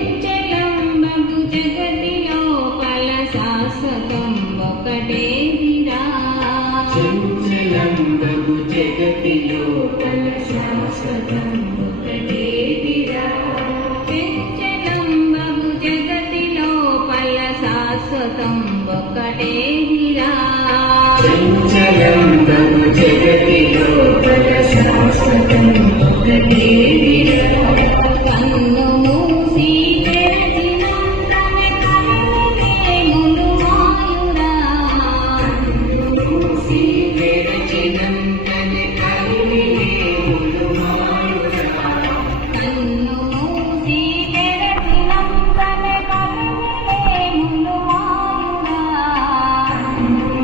చంచలంబగు జగతిలో పల శాశ్వతం ఒకటేదిరా. చంచలంబగు జగతిలో పల శాశ్వతం ఒకటేదిరా. చంచలంబగు జగతిలో పల శాశ్వతం ఒకటేదిరా. కన్ను మూసి తెరచినంతనే కలవేములు మాయురా. మూసి తెరచినంతనే కలవేములు మాయురా. కన్ను మూసి తెరచినంతనే కలవేములు మాయురా.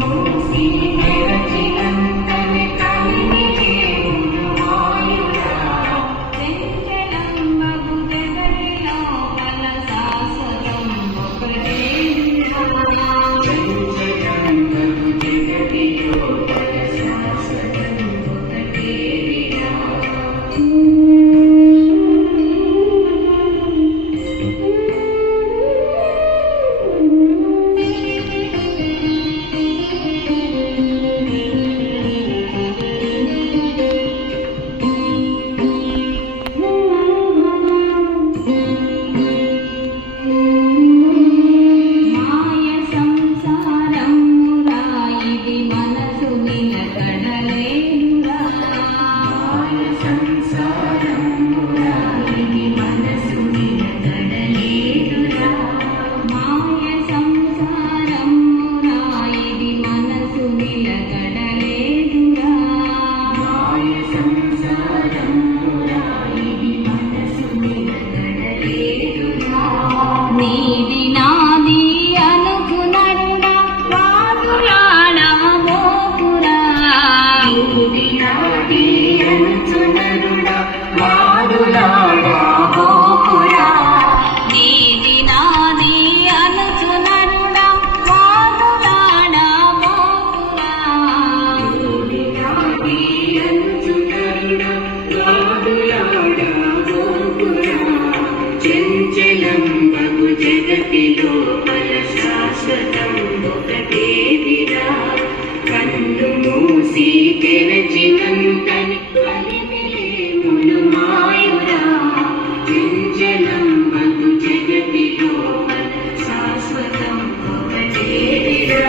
మూసి తెరచినంతనే కలవేములు మాయురా. చంచలంబగు జగతిలో పల శాశ్వతం ఒకటేదిరా. చంచలంబగు జగతిలో పల శాశ్వతం ఒకటేదిరా. మాయ సంసారమురా ఇది మనసు నిలకడలేదురా. మాయ సంసారమురా ఇది మనసు నిలకడలేదురా. మాయ సంసారమురా ఇది మనసు నిలకడలేదురా. మాయ సంసారమురా ఇది మనసు నిలకడలేదురా. నీది నాది అనుకునరుడా వాదులాడబోకురా. నీది నాది అనుకునరుడా వాదులాడబోకురా. నీది నాది అనుకునరుడా వాదులాడబోకురా. నీది నాది అనుకునరుడా వాదులాడబోకురా. చంచలంబగు జగతిలో పల శాశ్వతం ఒకటేదిరా. కన్ను మూసి తెరచినంతని కలిమిలేములు మాయురా. చంచలంబగు జగతిలో పల శాశ్వతం ఒకటేదిరా.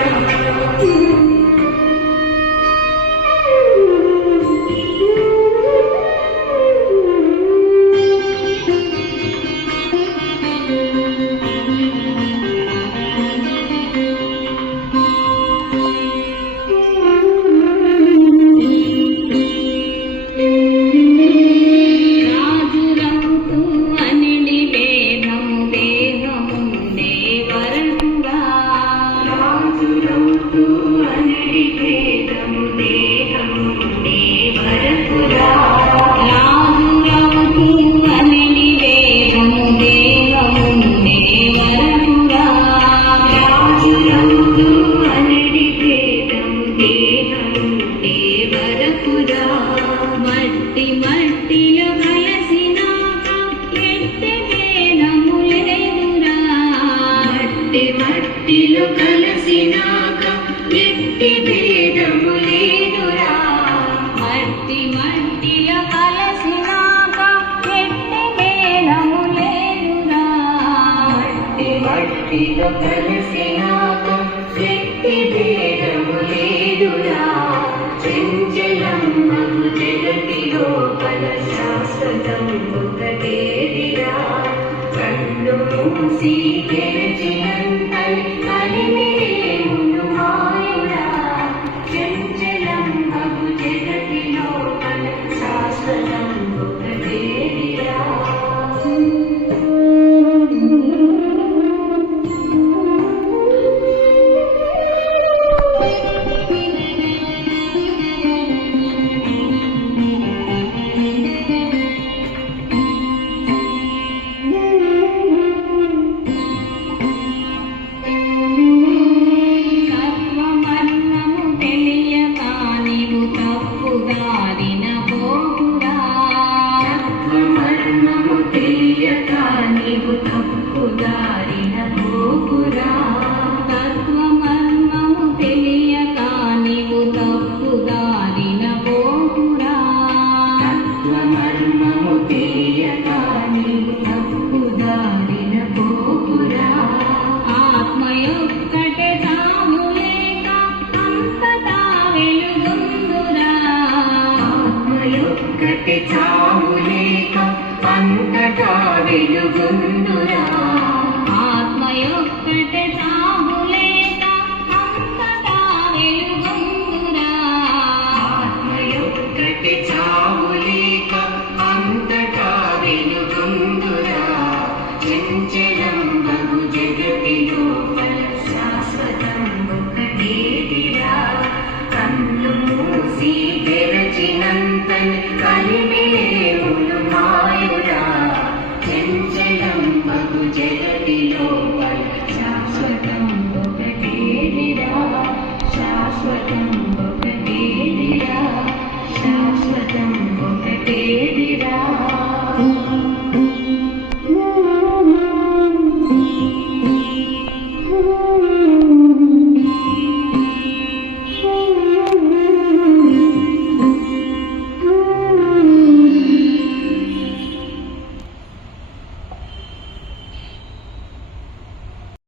రాజురవుతూ అనిడి భేదము దేహముండే వరకురా. రాజురవుతూ అనిడి భేదము దేహముండే వరకురా. రాజురవుతూ అనిడి భేదము దేహముండే వరకురా. రాజురవుతూ అనిడి భేదము దేహముండే వరకురా. మట్టి మట్టిలో కలసినాక ఎట్టి భేదము లేదురా. మట్టి మట్టిలో కలసినాక ఎట్టి భేదము లేదురా. మట్టి మట్టిలో కలసినాక ఎట్టి భేదము లేదురా. మట్టి మట్టిలో